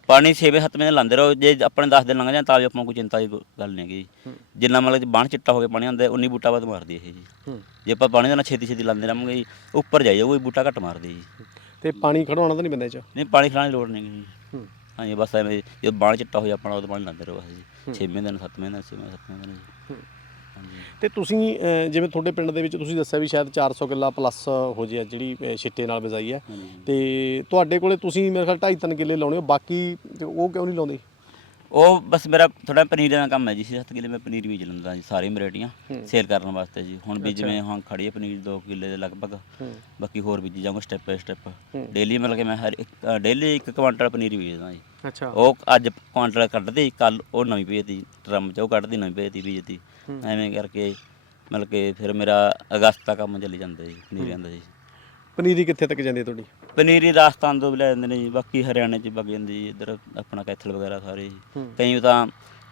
ਪਾਣੀ 6ਵੇਂ 7ਵੇਂ ਦਿਨ ਲਾਉਂਦੇ ਰਹੋ ਜੇ ਆਪਣੇ 10 ਦਿਨ ਲੰਘ ਜਾਣ ਤਾਂ ਵੀ ਆਪਾਂ ਨੂੰ ਕੋਈ ਚਿੰਤਾ ਦੀ ਗੱਲ ਨਹੀਂ ਹੈਗੀ ਹੂੰ। ਜਿੰਨਾ ਮਤਲਬ ਬਾਣ ਚਿੱਟਾ ਹੋ ਕੇ ਪਾਣੀ ਆਉਂਦਾ ਉਨੀ ਬੂਟਾ ਵੱਧ ਮਾਰਦੀ ਇਹ ਜੀ। ਜੇ ਆਪਾਂ ਪਾਣੀ ਦਾ ਨਾ ਛੇਤੀ ਛੇਤੀ ਲਾਉਂਦੇ ਰਹਾਂਗੇ ਜੀ ਉੱਪਰ ਜਾਈ ਜਾਊਗਾ ਬੂਟਾ ਘੱਟ ਮਾਰਦੀ ਜੀ। ਤੇ ਪਾਣੀ ਖੜਾਉਣਾ ਤਾਂ ਨਹੀਂ ਬੰਦੇ ਚ? ਨਹੀਂ ਪਾਣੀ ਖਿਲਾਉਣ ਦੀ ਲੋੜ ਨਹੀਂ ਜੀ। ਹੂੰ। ਹਾਂਜੀ ਬਸ ਐਵੇਂ ਜੇ ਬਾਣ ਚਿੱਟਾ ਹੋ ਜਾ ਆਪਣਾ ਉਹਦੇ ਪਾਣੀ ਲਾਉਂਦੇ ਰਹੋ ਬਸ ਜੀ। 6ਵੇਂ ਦਿਨ 7ਵੇਂ ਦਿਨ 6ਵੇਂ 7ਵੇਂ ਦਿਨ ਜੀ। ਹੂੰ। ਹਾਂਜੀ ਤੇ ਤੁਸੀਂ ਅਹ, ਜਿਵੇਂ ਤੁਹਾਡੇ ਪਿੰਡ ਦੇ ਵਿੱਚ ਤੁਸੀਂ ਦੱਸਿਆ ਵੀ ਸ਼ਾਇਦ 400 ਕਿੱਲਾ ਪਲੱਸ ਹੋ ਜੇ ਜਿਹੜੀ ਅਹ, ਛਿੱਟੇ ਨਾਲ ਬਿਜਾਈ ਹੈ। ਤੇ ਤੁਹਾਡੇ ਕੋਲੇ ਤੁਸੀਂ ਮੇਰੇ ਖਿਆਲ 2.5 3 ਕਿੱਲੇ ਲਾਉਣੇ ਹੋ ਬਾਕੀ ਤੇ ਉਹ ਕਿਉਂ ਨਹੀਂ ਲਾਉਂਦੇ? ਉਹ ਬਸ ਮੇਰਾ ਥੋੜਾ ਪਨੀਰ ਦਾ ਕੰਮ ਹੈ ਜੀ 7 ਕਿਲੇ ਮੈਂ ਪਨੀਰ ਵੀ ਲੈਂਦਾ ਜੀ ਸਾਰੀ ਵੈਰਾਈਟੀਆਂ ਸੇਲ ਕਰਨ ਵਾਸਤੇ ਜੀ। ਹੁਣ ਵੀ ਜਿਵੇਂ ਹਾਂ ਖੜੀ ਹੈ ਪਨੀਰ 2 ਕਿੱਲੇ ਦੇ ਲਗਭਗ। ਬਾਕੀ ਹੋਰ ਬੀਜੀ ਜਾਊਂਗਾ ਸਟੈਪ ਬਾਈ ਸਟੈਪ। ਡੇਲੀ ਮਤਲਬ ਕਿ ਮੈਂ ਹਰ ਇੱਕ ਡੇਲੀ ਇੱਕ ਕੁਆਂਟਲ ਪਨੀਰ ਬੀਜਦਾ ਜੀ। ਅੱਛਾ। ਉਹ ਅੱਜ ਕੁਆਂਟਲ ਕੱਢਦੇ ਕੱਲ ਉਹ ਨਵੀਂ ਭੇਜਦੀ ਡਰਮ ਚ ਉਹ ਕੱਢਦੀ ਨਵੀਂ ਭੇਜਦੀ ਬੀਜਦੀ ਐਵੇਂ ਕਰਕੇ ਮਤਲਬ ਕਿ ਫਿਰ ਮੇਰਾ ਅਗਸਤ ਤੱਕ ਕੰਮ ਚੱਲੀ ਜਾਂਦਾ ਜੀ ਪਨੀਰੀਆਂ ਦਾ ਜੀ। ਪਨੀਰੀ ਕਿੱਥੇ ਤੱਕ ਜਾਂਦੀ ਤੁਹਾਡੀ? ਪਨੀਰੀ ਰਾਜਸਥਾਨ ਤੋਂ ਵੀ ਲੈ ਜਾਂਦੇ ਨੇ ਜੀ ਬਾਕੀ ਹਰਿਆਣੇ ਚ ਵਗ ਜਾਂਦੀ ਜੀ ਇੱਧਰ ਆਪਣਾ ਕੈਥਲ ਵਗੈਰਾ ਸਾਰੇ ਜੀ। ਕਈ ਤਾਂ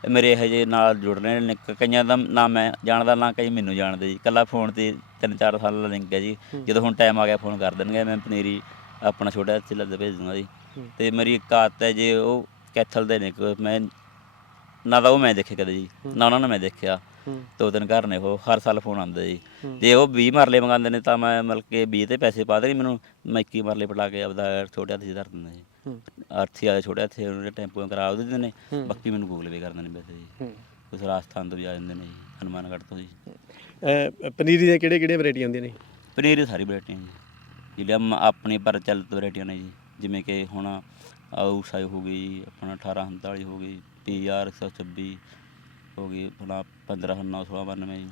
ਮੇਰੇ ਇਹੋ ਜਿਹੇ ਨਾਲ ਜੁੜ ਰਹੇ ਨੇ ਕਈਆਂ ਦਾ ਨਾ ਮੈਂ ਜਾਣਦਾ ਨਾ ਕਈ ਮੈਨੂੰ ਜਾਣਦੇ ਜੀ। ਕੱਲਾ ਫੋਨ ਤੇ ਤਿੰਨ ਚਾਰ ਸਾਲ ਦਾ ਲਿੰਕ ਹੈ ਜੀ। ਜਦੋਂ ਹੁਣ ਟਾਈਮ ਆ ਗਿਆ ਫੋਨ ਕਰ ਦੇਣਗੇ ਮੈਂ ਪਨੀਰੀ ਆਪਣਾ ਛੋਟਾ ਜਿਹਾ ਲੱਦ ਭੇਜ ਦੂੰਗਾ ਜੀ। ਤੇ ਮੇਰੀ ਇੱਕ ਆਦਤ ਹੈ ਜੇ ਉਹ ਕੈਥਲ ਦੇ ਨੇ ਮੈਂ ਨਾ ਤਾਂ ਉਹ ਮੈਂ ਦੇਖੇ ਕਦੇ ਜੀ ਨਾ ਉਹਨਾਂ ਨੇ ਮੈਂ ਦੇਖਿਆ। ਦੋ ਤਿੰਨ ਘਰ ਨੇ ਉਹ ਹਰ ਸਾਲ ਫੋਨ ਆਉਂਦਾ ਜੀ। ਜੇ ਉਹ 20 ਮਰਲੇ ਮੰਗਾਉਂਦੇ ਨੇ ਤਾਂ ਮੈਂ ਮਤਲਬ ਕਿ 20 ਤੇ ਪੈਸੇ ਪਾ ਦੇ ਮੈਨੂੰ ਮੈਂ 21 ਮਰਲੇ ਪਟਾ ਕੇ ਆਪਦਾ ਛੋਟੇ ਹੱਥ 'ਚ ਧਰ ਦਿੰਦਾ ਜੀ। ਹੂੰ। ਆਰਥੀ ਵਾਲੇ ਛੋਟੇ ਹੱਥੇ ਉਹਨਾਂ ਟੈਂਪੂ ਕਰਾ ਉਹਦੇ ਦਿੰਦੇ ਨੇ। ਬਾਕੀ ਮੈਨੂੰ ਗੂਗਲ ਪੇ ਕਰ ਦਿੰਦੇ ਨੇ ਪੈਸੇ ਜੀ। ਕੁਛ ਰਾਜਸਥਾਨ ਤੋਂ ਵੀ ਆ ਜਾਂਦੇ ਨੇ ਜੀ ਹਨੂਮਾਨਗੜ੍ਹ ਤੋਂ ਜੀ। ਪਨੀਰੀ ਦੀਆਂ ਕਿਹੜੇ ਕਿਹੜੇ ਵੈਰਾਈਟੀ ਆਉਂਦੀਆਂ ਨੇ? ਪਨੀਰ ਦੀ ਸਾਰੀ ਵੈਰਾਈਟੀਆਂ ਜੀ। ਜਿਹੜੀਆਂ ਆਪਣੇ ਪਰ ਚੱਲਤ ਵੈਰਾਈਟੀਆਂ ਨੇ ਜੀ। ਜਿਵੇਂ ਕਿ ਹੁਣ ਆਊ ਸਾਈ ਹੋ ਗਈ ਆਪਣਾ 1839 ਹੋ ਗਈ ਪੀਆਰ 126 ਹੋ ਗਈ ਆਪਣਾ 1596 ਜੀ।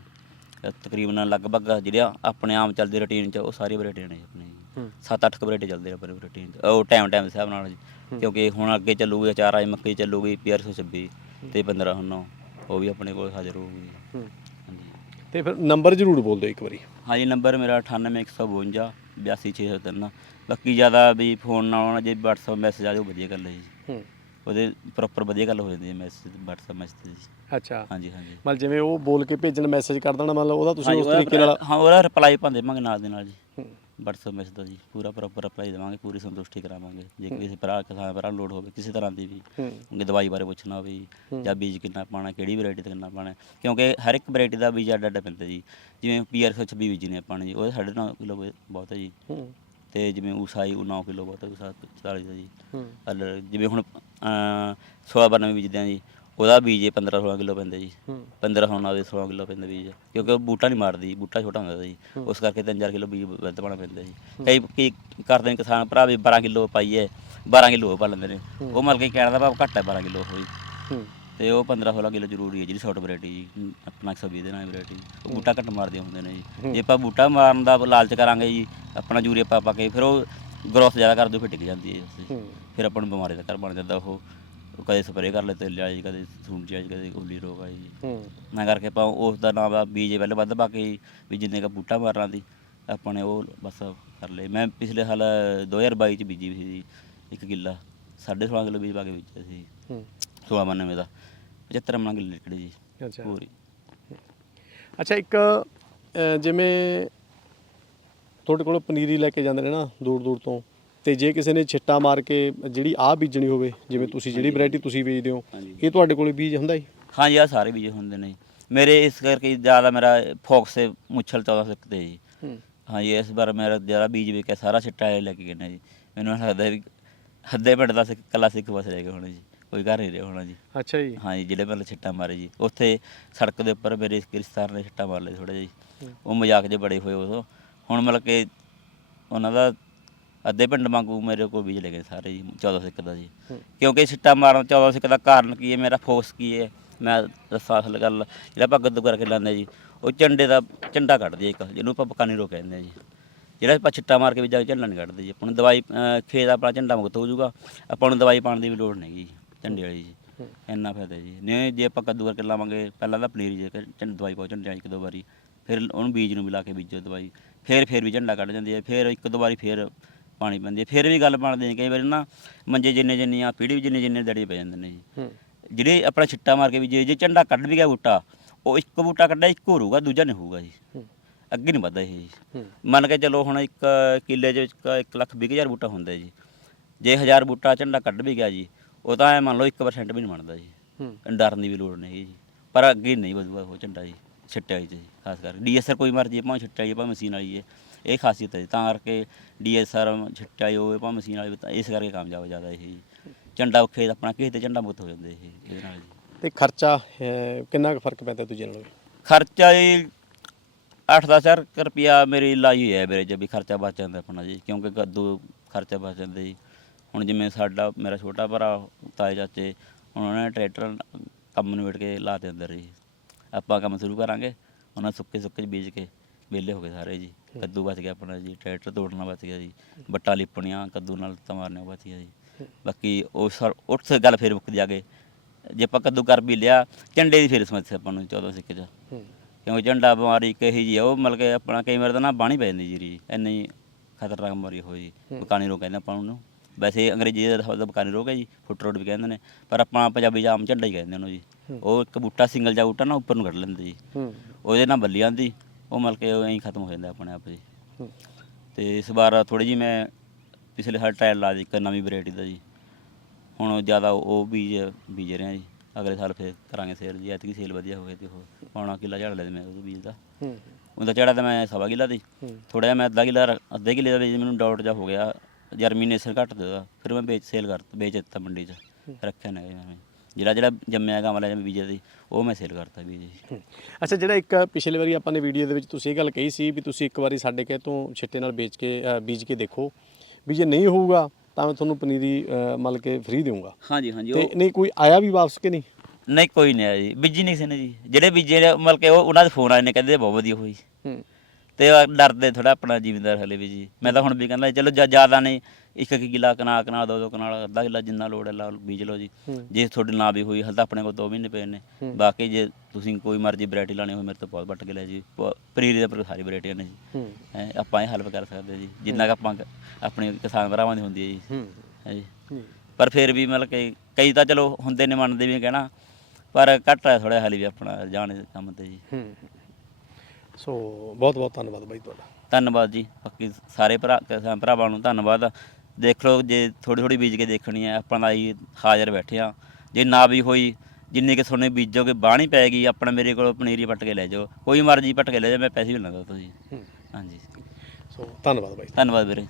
ਤਕਰੀਬਨ ਲਗਭਗ ਜਿਹੜੀਆਂ ਆਪਣੇ ਆਮ ਚੱਲਦੇ ਰੂਟੀਨ ਚ ਉਹ ਸਾਰੀ ਵੈਰਾਈਟੀਆਂ ਨੇ ਜੀ ਆਪਣੇ ਜੀ। ਹੂੰ। ਸੱਤ ਅੱਠ ਵੈਰਾਈਟੀ ਚੱਲਦੇ ਆ ਆਪਣੇ ਰੂਟੀਨ ਚ। ਉਹ ਟਾਈਮ ਟਾਈਮ ਦੇ ਹਿਸਾਬ ਨਾਲ ਜੀ। ਕਿਉਂਕਿ ਹੁਣ ਅੱਗੇ ਚੱਲੂਗੀ ਅਚਾਰ ਆਈ ਮੱਕੀ ਚੱਲੂਗੀ ਪੀਆਰ 126 ਤੇ 1509 ਉਹ। ਵੀ ਆਪਣੇ ਕੋਲ ਹਾਜ਼ਰ ਹੋਊਗੀ ਹੂੰ। ਹਾਂਜੀ। ਤੇ ਫਿਰ ਨੰਬਰ ਜ਼ਰੂਰ ਬੋਲ ਦਿਓ ਇੱਕ ਵਾਰੀ। ਹਾਂਜੀ ਨੰਬਰ ਮੇਰਾ 98152 82603 ਬਾਕੀ ਜ਼ਿਆਦਾ ਵੀ ਫੋਨ ਨਾਲ ਆਉਣਾ ਜੇ WhatsApp ਮੈਸੇਜ ਆ ਜਾਓ ਵਧੀਆ ਗੱਲ ਹੈ ਜੀ। ਹੂੰ। ਉਹਦੇ ਪ੍ਰੋਪਰ ਵਧੀਆ ਗੱਲ ਹੋ ਜਾਂਦੀ ਹੈ ਮੈਸੇਜ WhatsApp ਮੈਸੇਜ ਜੀ ਅੱਛਾ। ਹਾਂਜੀ ਹਾਂਜੀ। ਮਤਲਬ ਜਿਵੇਂ ਉਹ ਬੋਲ ਕੇ ਭੇਜਣ ਮੈਸੇਜ ਕਰ ਦੇਣਾ ਮਤਲਬ ਉਹਦਾ ਤੁਸੀਂ ਹਾਂਜੀ, ਉਸ ਉਹਦਾ ਤਰੀਕੇ ਨਾਲ ਹਾਂ ਉਹਦਾ ਰਿਪਲਾਈ ਪਾਉਂਦੇ ਦੇਵਾਂਗੇ ਨਾਲ ਦੇ ਨਾਲ ਜੀ। ਹੂੰ। WhatsApp ਮੈਸੇਜ ਦਾ ਜੀ ਪੂਰਾ ਪ੍ਰੋਪਰ ਰਿਪਲਾਈ ਦੇਵਾਂਗੇ ਪੂਰੀ ਸੰਤੁਸ਼ਟੀ ਕਰਾਵਾਂਗੇ। ਜੇ ਕਿਸੇ ਭਰਾ ਕਿਸਾਨ ਭਰਾ ਲੋਡ ਹੋਵੇ ਕਿਸੇ ਤਰ੍ਹਾਂ ਦੀ ਵੀ। ਹੂੰ। ਉਹਦੀ ਦਵਾਈ ਬਾਰੇ ਪੁੱਛਣਾ ਹੋਵੇ ਜੀ, ਬੀਜ ਕਿੰਨਾ ਪਾਣਾ ਕਿਹੜੀ ਵੈਰਾਈਟੀ ਤੇ ਕਿੰਨਾ ਪਾਣਾ ਕਿਉਂਕਿ ਹਰ ਇੱਕ ਵੈਰਾਈਟੀ ਦਾ ਬੀਜ ਅੱਡ ਅੱਡ ਪੈਂਦਾ ਜੀ। ਜਿਵੇਂ ਪੀਆਰ 126 ਬੀਜ ਨੇ ਆਪਾਂ ਨੇ ਜੀ ਉਹ ਸਾਢੇ ਨੌ ਕਿਲੋ ਬਹੁਤ ਹੈ ਜੀ। ਹੂੰ। ਤੇ ਜਿਵੇਂ ਉਸਾਈ ਉਹ 9 ਕਿਲੋ ਬਹੁਤ ਉਸਾ 40 ਦਾ ਜੀ। ਹੂੰ। ਅਲਰ ਜਿਵੇਂ ਹੁਣ ਅ ਸੋਆਬਨ ਵੀ ਬੀਜਦੇ ਆ ਜੀ ਉਹਦਾ ਬੀਜ 15 16 ਕਿਲੋ ਪੈਂਦਾ ਜੀ। ਹੂੰ। 15 ਹੋਣਾ ਦੇ 16 ਕਿਲੋ ਪੈਂਦਾ ਬੀਜ ਕਿਉਂਕਿ ਉਹ ਬੂਟਾ ਨਹੀਂ ਮਾਰਦੀ ਬੂਟਾ ਛੋਟਾ ਹੁੰਦਾ ਜੀ। ਉਸ ਕਰਕੇ 3-4 ਕਿਲੋ ਬੀਜ ਵੱਧ ਪਾਉਣਾ ਪੈਂਦਾ ਜੀ। ਕਈ ਕੀ ਕਰਦੇ ਨੇ ਕਿਸਾਨ ਭਰਾ ਵੀ 12 ਕਿਲੋ ਪਾਈਏ 12 ਕਿਲੋ ਪਾ ਲੈਂਦੇ ਨੇ। ਉਹ ਮਤਲਬ ਕਿ ਕਹਿਣ ਦਾ ਭਾਵ ਘੱਟ ਹੈ 12 ਕਿਲੋ ਹੋਈ ਹੂੰ। ਤੇ ਉਹ 15-16 ਕਿਲੋ ਜ਼ਰੂਰੀ ਹੈ ਜਿਹੜੀ ਸ਼ਾਰਟ ਵੈਰਾਈਟੀ ਜੀ ਆਪਣਾ 120 ਦੇ ਨਾਲ ਵੈਰਾਈਟੀ ਉਹ ਬੂਟਾ ਘੱਟ ਮਾਰਦੇ ਹੁੰਦੇ ਨੇ ਜੀ। ਜੇ ਆਪਾਂ ਬੂਟਾ ਮਾਰਨ ਦਾ ਲਾਲਚ ਕਰਾਂਗੇ ਜੀ ਆਪਣਾ ਯੂਰੀਆ ਪਾ ਪਾ ਕੇ ਫਿਰ ਉਹ ਗਰੋਥ ਜ਼ਿਆਦਾ ਕਰ ਦਿਓ ਫਿਰ ਟਿਕ ਜਾਂਦੀ ਹੈ ਫਿਰ ਆਪਾਂ ਨੂੰ ਬਿਮਾਰੀ ਦਾ ਘਰ ਬਣ ਜਾਂਦਾ ਉਹ। ਕਦੇ ਸਪਰੇਅ ਕਰ ਲੈ ਤੇ ਲਿਆ ਜੀ ਕਦੇ ਆ ਜੀ ਕਦੇ ਉੱਲੀ ਰੋਗ ਆ ਜੀ। ਮੈਂ ਕਰਕੇ ਆਪਾਂ ਉਸ ਦਾ ਨਾਮ ਆ ਬੀਜ ਪਹਿਲਾਂ ਵੱਧ ਪਾ ਕੇ ਵੀ ਜਿੰਨੇ ਕਾ ਬੂਟਾ ਮਾਰਨਾ ਦੀ ਆਪਾਂ ਨੇ ਉਹ ਬਸ ਕਰ ਲਏ। ਮੈਂ ਪਿਛਲੇ ਸਾਲ 2022 ਚ ਬੀਜੀ ਸੀ ਇੱਕ ਕਿੱਲਾ। 16.5 ਕਿਲੋ ਬੀਜ ਪਾ ਕੇ ਬੀਜਿਆ ਸੀ ਹੂੰ। 16 ਦਾ। 75 ਮਣ ਕਿੱਲੇ ਜੀ ਅੱਛਾ। ਪੂਰੀ ਅੱਛਾ ਇੱਕ ਅਹ, ਜਿਵੇਂ ਤੁਹਾਡੇ ਕੋਲ ਪਨੀਰੀ ਲੈ ਕੇ ਜਾਂਦੇ ਨੇ ਨਾ ਦੂਰ ਦੂਰ ਤੋਂ ਤੇ ਜੇ ਕਿਸੇ ਨੇ ਛਿੱਟਾ ਮਾਰ ਕੇ ਜਿਹੜੀ ਆਹ ਬੀਜਣੀ ਹੋਵੇ ਜਿਵੇਂ ਤੁਸੀਂ ਜਿਹੜੀ ਵੈਰਾਈਟੀ ਤੁਸੀਂ ਬੀਜਦੇ ਹੋ ਹਾਂਜੀ। ਇਹ ਤੁਹਾਡੇ ਕੋਲ ਬੀਜ ਹੁੰਦਾ ਜੀ? ਹਾਂਜੀ ਆ ਸਾਰੇ ਬੀਜ ਹੁੰਦੇ ਨੇ ਜੀ। ਮੇਰੇ ਇਸ ਕਰਕੇ ਜ਼ਿਆਦਾ ਮੇਰਾ ਫੋਕਸ ਹੈ ਮੁੱਛਲ 14 ਸਿੱਕ ਤੇ ਜੀ। ਹੂੰ। ਹਾਂਜੀ ਇਸ ਵਾਰ ਮੇਰਾ ਜ਼ਿਆਦਾ ਬੀਜ ਵੇਖਿਆ ਸਾਰਾ ਛਿੱਟਾ ਇਹ ਲੈ ਕੇ ਗਏ ਨੇ ਜੀ। ਮੈਨੂੰ ਲੱਗਦਾ ਵੀ ਹੱਦੇ ਪਿੰਡ ਦਾ ਸਿੱਖ ਕੱਲਾ ਸਿੱਖ ਬਸ ਰਹਿ ਗਿਆ ਹੁਣ ਜੀ। ਕੋਈ ਘਰ ਨਹੀਂ ਰਿਹਾ ਹੋਣਾ ਜੀ। ਅੱਛਾ ਜੀ। ਹਾਂਜੀ ਜਿਹੜੇ ਮਤਲਬ ਛਿੱਟਾ ਮਾਰੇ ਜੀ। ਉੱਥੇ ਸੜਕ ਦੇ ਉੱਪਰ ਮੇਰੇ ਰਿਸ਼ਤੇਦਾਰ ਨੇ ਛਿੱਟਾ ਮਾਰ ਲਿਆ ਥੋੜਾ ਜੀ। ਉਹ ਮਜ਼ਾਕ ਜੇ ਬੜੇ ਹੋਏ ਉਦੋਂ। ਹੁਣ ਮਤਲਬ ਕਿ ਉਹਨਾਂ ਦਾ ਅੱਧੇ ਪਿੰਡ ਵਾਂਗੂ ਮੇਰੇ ਕੋਲ ਬੀਜ ਲੈ ਗਏ ਸਾਰੇ ਜੀ 14 ਸਿੱਕ ਦਾ ਜੀ। ਕਿਉਂਕਿ ਛਿੱਟਾ ਮਾਰਨ 14 ਸਿੱਕ ਦਾ ਕਾਰਨ ਕੀ ਹੈ ਮੇਰਾ ਫੋਕਸ ਕੀ ਹੈ ਮੈਂ ਦੱਸਾਂ ਅਸਲ ਗੱਲ। ਜਿਹੜਾ ਆਪਾਂ ਗੱਦੂ ਕਰਕੇ ਲਾਉਂਦੇ ਜੀ ਉਹ ਝੰਡੇ ਦਾ ਝੰਡਾ ਕੱਢਦੇ ਇੱਕ ਜਿਹਨੂੰ ਆਪਾਂ ਬਕਾਨੀ ਰੋ ਕਹਿੰਦੇ ਆ ਜੀ। ਜਿਹੜਾ ਆਪਾਂ ਛਿੱਟਾ ਮਾਰ ਕੇ ਵੀ ਜਾ ਕੇ ਝੰਡਾ ਨਹੀਂ ਕੱਢਦੇ ਜੀ। ਆਪਾਂ ਨੂੰ ਦਵਾਈ ਖੇਤ ਆਪਣਾ ਝੰਡਾ ਮੁਕਤ ਹੋ ਜਾਊਗਾ। ਆਪਾਂ ਨੂੰ ਦਵਾਈ ਪਾਉਣ ਦੀ ਵੀ ਲੋੜ ਨਹੀਂ ਜੀ ਝੰਡੇ ਵਾਲੀ ਜੀ। ਇੰਨਾ ਫਾਇਦਾ ਜੀ। ਨਹੀਂ ਜੇ ਆਪਾਂ ਕੱਦੂ ਕਰਕੇ ਲਾਵਾਂਗੇ ਪਹਿਲਾਂ ਤਾਂ ਪਨੀਰੀ ਜੇ ਝੰਡ ਦਵਾਈ ਪਾਓ ਝੰਡੇ ਇੱਕ ਦੋ ਵਾਰੀ। ਫਿਰ ਉਹਨੂੰ ਬੀਜ ਨੂੰ ਮਿਲਾ ਕੇ ਬੀਜੋ ਦਵਾਈ। ਫਿਰ ਫਿਰ ਵੀ ਝੰਡਾ ਕੱਢ ਜਾਂਦੀ ਹੈ। ਫਿਰ ਇੱਕ ਦੋ ਵਾਰੀ ਫਿਰ ਪਾਣੀ ਪੈਂਦੀ ਹੈ। ਫਿਰ ਵੀ ਗੱਲ ਬਣਦੀ ਹੈ। ਕਈ ਵਾਰੀ ਨਾ ਮੰਜੇ ਜਿੰਨੇ ਜਿੰਨੀਆਂ ਪੀੜੀ ਵੀ ਜਿੰਨੇ ਜਿੰਨੇ ਦੜੇ ਪੈ ਜਾਂਦੇ ਨੇ ਜੀ। ਜਿਹੜੇ ਆਪਣਾ ਛਿੱਟਾ ਮਾਰ ਕੇ ਵੀ ਜੇ ਜੇ ਝੰਡਾ ਕੱਢ ਵੀ ਗਿਆ ਬੂਟਾ ਉਹ ਇੱਕ ਬੂਟਾ ਕੱਢਿਆ ਇੱਕ ਹੋਊਗਾ ਦੂਜਾ ਨਹੀਂ ਹੋਊਗਾ ਜੀ। ਅੱਗੇ ਨਹੀਂ ਵੱਧਦਾ ਇਹ ਮੰਨ ਕੇ ਚੱਲੋ ਹੁਣ ਇੱਕ ਕਿੱਲੇ ਦੇ ਵਿੱਚ ਇੱਕ ਲੱਖ ਵੀਹ ਹਜ਼ਾਰ ਬੂਟਾ ਹੁੰਦਾ ਜੀ। ਜੇ ਹਜ਼ਾਰ ਬੂਟਾ ਝੰਡਾ ਕੱਢ ਵੀ ਗਿਆ ਜੀ ਉਹ ਤਾਂ ਐ ਮੰਨ ਲਓ 1% ਵੀ ਨਹੀਂ ਬਣਦਾ ਜੀ। ਹੂੰ। ਡਰਨ ਦੀ ਵੀ ਲੋੜ ਨਹੀਂ ਜੀ। ਪਰ ਅੱਗੇ ਨਹੀਂ ਵਧੂਗਾ ਉਹ ਝੰਡਾ ਜੀ ਛਿੱਟੇ ਵਾਲੀ 'ਚ ਜੀ ਖਾਸ ਕਰਕੇ। ਡੀਐਸਆਰ ਕੋਈ ਮਰਜ਼ੀ ਹੈ, ਭਾਵੇਂ ਛਿੱਟੇ ਵਾਲੀ ਹੈ, ਭਾਵੇਂ ਮਸ਼ੀਨ ਵਾਲੀ ਹੈ ਇਹ ਖਾਸੀਅਤ ਹੈ ਜੀ। ਤਾਂ ਕਰਕੇ ਡੀਐਸਆਰ ਛਿੱਟੇ ਵਾਲੀ ਹੋਵੇ ਭਾਵੇਂ ਮਸ਼ੀਨ ਵਾਲੀ ਤਾਂ ਇਸ ਕਰਕੇ ਕਾਮਯਾਬ ਜ਼ਿਆਦਾ ਇਹ ਜੀ। ਝੰਡਾ ਖੇਤ ਆਪਣਾ ਕਿਸੇ ਤੇ ਝੰਡਾ ਮੁੱਤ ਹੋ ਜਾਂਦੇ ਇਹ ਇਹਦੇ ਨਾਲ ਜੀ। ਤੇ ਖਰਚਾ ਕਿੰਨਾ ਕੁ ਫ਼ਰਕ ਪੈਂਦਾ ਦੂਜੇ ਨਾਲੋਂ? ਖਰਚਾ ਜੀ 8-10 ਰੁਪਿਆ ਮੇਰੀ ਲਾਈ ਹੈ ਮੇਰੇ ਜੇ ਵੀ ਖਰਚਾ ਬਚ ਜਾਂਦਾ ਆਪਣਾ ਜੀ। ਕਿਉਂਕਿ ਕੱਦੂ ਖਰਚਾ ਬਚ ਜਾਂਦਾ ਜੀ। ਹੁਣ ਜਿਵੇਂ ਸਾਡਾ ਮੇਰਾ ਛੋਟਾ ਭਰਾ ਤਾਏ ਚਾਚੇ ਹੁਣ ਉਹਨਾਂ ਨੇ ਟਰੈਕਟਰ ਕੰਮ ਨਿਬੇੜ ਕੇ ਲਾ ਦੇ ਅੰਦਰ ਜੀ। ਆਪਾਂ ਕੰਮ ਸ਼ੁਰੂ ਕਰਾਂਗੇ ਉਹਨਾਂ ਸੁੱਕੇ ਸੁੱਕੇ 'ਚ ਬੀਜ ਕੇ ਵਿਹਲੇ ਹੋ ਗਏ ਸਾਰੇ ਜੀ। ਕੱਦੂ ਬਚ ਗਿਆ ਆਪਣਾ ਜੀ ਟਰੈਕਟਰ ਤੋੜਨਾ ਬਚ ਗਿਆ ਜੀ। ਬੱਟਾ ਲਿਪਣੀਆਂ ਕੱਦੂ ਨਾਲ ਤਾਂ ਮਾਰਨੇ ਬਚ ਗਿਆ ਜੀ। ਬਾਕੀ ਉਹ ਸਰ ਉੱਠ ਗੱਲ ਫਿਰ ਮੁੱਕ ਜਾਗੇ ਜੇ ਆਪਾਂ ਕੱਦੂ ਕਰ ਵੀ ਲਿਆ ਝੰਡੇ ਦੀ ਫਿਰ ਸਮੱਸਿਆ ਆਪਾਂ ਨੂੰ 14 ਸਿੱਕੇ 'ਚ। ਕਿਉਂਕਿ ਝੰਡਾ ਬਿਮਾਰੀ ਕਹੀ ਜੀ ਉਹ ਮਤਲਬ ਕਿ ਆਪਣਾ ਕਈ ਵਾਰ ਤਾਂ ਨਾ ਬਾਣੀ ਪੈ ਜਾਂਦੀ ਜੀਰੀ ਇੰਨੀ ਖਤਰਨਾਕ ਬਿਮਾਰੀ ਹੋਈ। ਬਕਾਨੀ ਰੋਗ ਕਹਿੰਦੇ ਆਪਾਂ ਉਹਨੂੰ। ਵੈਸੇ ਅੰਗਰੇਜ਼ੀ ਦਾ ਸ਼ਬਦ ਬਕਾਨੀ ਰੋਗ ਹੈ ਜੀ ਫੁੱਟ ਰੋਡ ਵੀ ਕਹਿੰਦੇ ਨੇ ਪਰ ਆਪਾਂ ਪੰਜਾਬੀ 'ਚ ਆਮ ਝੰਡਾ ਹੀ ਕਹਿੰਦੇ ਉਹਨੂੰ ਜੀ। ਉਹ ਇੱਕ ਬੂਟਾ ਸਿੰਗਲ ਜਿਹਾ ਬੂਟਾ ਨਾ ਉੱਪਰ ਨੂੰ ਕੱਢ ਲੈਂਦੇ ਜੀ। ਉਹਦੇ ਨਾਲ ਬੱਲੀ ਆਂਦੀ ਉਹ ਮਤਲਬ ਕਿ ਉਹ ਐਂ ਖਤਮ ਹੋ ਜਾਂਦਾ ਆਪਣੇ ਆਪ ਜੀ। ਤੇ ਇਸ ਵਾਰ ਥੋੜੀ ਜੀ ਮੈਂ ਪਿਛਲੇ ਸਾਲ ਟ੍ਰਾਇਲ ਲਾ ਦੀ ਇੱਕ ਨਵੀਂ ਵੈਰਾਈਟੀ ਦਾ ਜੀ। ਹੁਣ ਜ਼ਿਆਦਾ ਉਹ ਬੀਜ ਬੀਜ ਰਹੇ ਆ ਜੀ। ਅਗਲੇ ਸਾਲ ਫੇਰ ਕਰਾਂਗੇ ਸੇਲ ਜੀ। ਐਤਕੀ ਸੇਲ ਵਧੀਆ ਹੋਵੇ ਤੇ ਉਹ ਪੌਣਾ ਕਿੱਲਾ ਝਾੜ ਲੈ ਮੈਂ ਉਹ ਬੀਜ ਦਾ। ਹੂੰ। ਉਹਦਾ ਝਾੜਾ ਤਾਂ ਮੈਂ ਸਵਾ ਕਿੱਲਾ ਦੀ। ਥੋੜਾ ਜਿਹਾ ਮੈਂ ਅੱਧਾ ਕਿੱਲਾ ਅੱਧੇ ਕਿੱਲੇ ਦਾ ਬੀਜ ਮੈਨੂੰ ਡਾਊਟ ਜਾ ਹੋ ਗਿਆ। ਜਰਮੀਨੇਸ਼ਨ ਘੱਟ ਦੇਦਾ ਫਿਰ ਮੈਂ ਵੇਚ ਸੇਲ ਕਰ ਵੇਚ ਦਿੱਤਾ ਮੰਡੀ 'ਚ। ਰੱਖਿਆ ਨਾ ਮੈਂ। ਜਿਹੜਾ ਜਿਹੜਾ ਜੰਮਿਆ ਗਮਲਾ ਜਿਵੇਂ ਬੀਜਿਆ ਸੀ ਉਹ ਮੈਂ ਸੇਲ ਕਰਤਾ ਵੀ ਜੀ। ਅੱਛਾ ਜਿਹੜਾ ਇੱਕ ਪਿਛਲੇ ਵਾਰੀ ਆਪਾਂ ਨੇ ਵੀਡੀਓ ਦੇ ਵਿੱਚ ਤੁਸੀਂ ਇਹ ਗੱਲ ਕਹੀ ਸੀ ਵੀ ਤੁਸੀਂ ਇੱਕ ਵਾਰੀ ਸਾਡੇ ਕਹੇ ਤੋਂ ਛਿੱਟੇ ਨਾਲ ਵੇਚ ਕੇ ਬੀਜ ਕੇ ਦੇਖੋ। ਵੀ ਜੇ ਨਹੀਂ ਹੋਊਗਾ ਤਾਂ ਮੈਂ ਤੁਹਾਨੂੰ ਪਨੀਰੀ ਮਤਲਬ ਕਿ ਫ੍ਰੀ ਦੇਵਾਂਗਾ ਹਾਂਜੀ ਹਾਂਜੀ ਤੇ ਨਹੀਂ ਕੋਈ ਆਇਆ ਵੀ ਵਾਪਸ ਕਿ ਨਹੀਂ? ਨਹੀਂ ਕੋਈ ਨਹੀਂ ਆਇਆ ਜੀ। ਬੀਜੀ ਨਹੀਂ ਸੀ ਨੇ ਜੀ। ਜਿਹੜੇ ਬੀਜੇ ਨੇ ਮਤਲਬ ਕਿ ਉਹ ਉਹਨਾਂ ਦੇ ਫੋਨ ਆਏ ਨੇ ਕਹਿੰਦੇ ਬਹੁਤ ਵਧੀਆ ਹੋਈ। ਹੂੰ। ਤੇ ਉਹ ਡਰਦੇ ਥੋੜਾ ਆਪਣਾ ਜ਼ਿਮੀਂਦਾਰ ਹਲੇ ਵੀ ਜੀ। ਮੈਂ ਤਾਂ ਹੁਣ ਵੀ ਕਹਿੰਦਾ ਚਲੋ ਜਿਆ- ਜ਼ਿਆਦਾ ਨਹੀਂ ਇੱਕ ਇੱਕ ਕਿੱਲਾ ਕਨਾ ਕਨਾ ਦੋ ਦੋ ਕਨਾਲ ਅੱਧਾ ਕਿੱਲਾ ਜਿੰਨਾ ਲੋੜ ਹੈ ਲਾ ਬੀਜ ਲਓ ਜੀ। ਜੇ ਤੁਹਾਡੇ ਨਾ ਵੀ ਹੋਈ ਹਲ ਤਾਂ ਆਪਣੇ ਕੋਲ 2 ਮਹੀਨੇ ਪਏ ਨੇ। ਬਾਕੀ ਜੇ ਤੁਸੀਂ ਕੋਈ ਮਰਜ਼ੀ ਵੈਰਾਈਟੀ ਲਾਣੀ ਹੋਵੇ ਮੇਰੇ ਤੋਂ ਬਹੁਤ ਵੱਟ ਕੇ ਲੈ ਜੀ। ਪਨੀਰੀ ਦੇ ਪਰ ਸਾਰੀ ਵੈਰਾਈਟੀਆਂ ਨੇ ਜੀ। ਆਪਾਂ ਇਹ ਹੈਲਪ ਕਰ ਸਕਦੇ ਜੀ। ਜਿੰਨਾ ਕੁ ਆਪਾਂ ਆਪਣੇ ਕਿਸਾਨ ਭਰਾਵਾਂ ਦੀ ਹੁੰਦੀ ਹੈ ਜੀ। ਪਰ ਫਿਰ ਵੀ ਮਤਲਬ ਕਿ ਕਈ ਤਾਂ ਚਲੋ ਹੁੰਦੇ ਨੇ ਮੰਨਦੇ ਵੀ ਕਹਿਣਾ। ਪਰ ਘੱਟ ਹੈ ਥੋੜਾ ਹਾਲੀ ਵੀ ਆਪਣਾ ਜਾਣ ਕੰਮ ਤੇ ਜੀ। ਸੋ ਬਹੁਤ ਬਹੁਤ ਧੰਨਵਾਦ ਬਾਈ ਤੁਹਾਡਾ। ਧੰਨਵਾਦ ਜੀ। ਬਾਕੀ ਸਾਰੇ ਭਰਾ ਕਿਸਾਨ ਭਰਾਵਾਂ ਨੂੰ ਧੰਨਵਾਦ। ਦੇਖ ਲਓ ਜੇ ਥੋੜੀ ਥੋੜੀ ਬੀਜ ਕੇ ਦੇਖਣੀ ਹੈ ਆਪਾਂ ਦਾ ਹੀ ਹਾਜ਼ਰ ਬੈਠੇ ਆ ਜੇ ਨਾ ਵੀ ਹੋਈ ਜਿੰਨੇ ਕਿ ਤੁਹਾਨੂੰ ਬੀਜੋਗੇ ਬਾਣੀ ਪੈਗੀ ਆਪਣਾ ਮੇਰੇ ਕੋਲ ਪਨੀਰੀ ਪੱਟ ਕੇ ਲੈ ਜਾਓ। ਕੋਈ ਮਰਜ਼ੀ ਪੱਟ ਕੇ ਲੈ ਜਾਓ ਮੈਂ ਪੈਸੇ ਵੀ ਦੋ ਤੁਸੀਂ। ਹਾਂਜੀ। ਸੋ ਧੰਨਵਾਦ ਬਾਈ। ਧੰਨਵਾਦ ਵੀਰੇ।